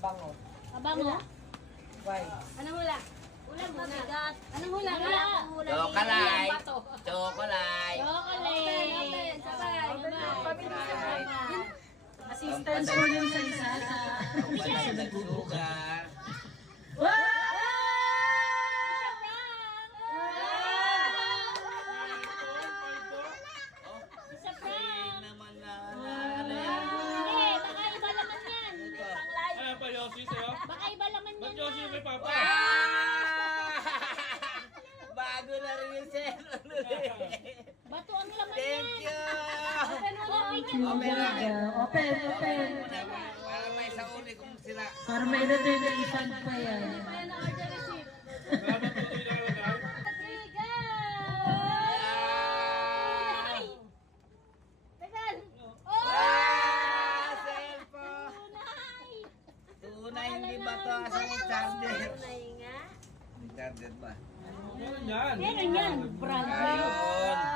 Mabango. Mabango? Why? Anong hula? Ulam mabigat. Anong hula? Chocolate. Chocolate. Chocolate. Open. Sabay. Assistance po yung sa isa sa... Pampalasa ng sugar. Isa prank. Naman na. Hindi, baka iba laman yan. Ano pa, Yossi, sa'yo? Baka iba laman yan. Ba't Yossi may papa? Bago na rin yung cellphone ulit. Bato ang laman Thank yan. you. Open mo. Open. Para may sa uli kung sila. Para may return na refund pa yan. Ayan na order receipt. Salamat po sa'yo na lang. Ay! Tagal! Oh! Ah, cellphone. Tunay! Tunay hindi ba to? Asan yung charger? Tunay nga. May charger ba? Meron yan. Meron yan. Brand new. Ayun.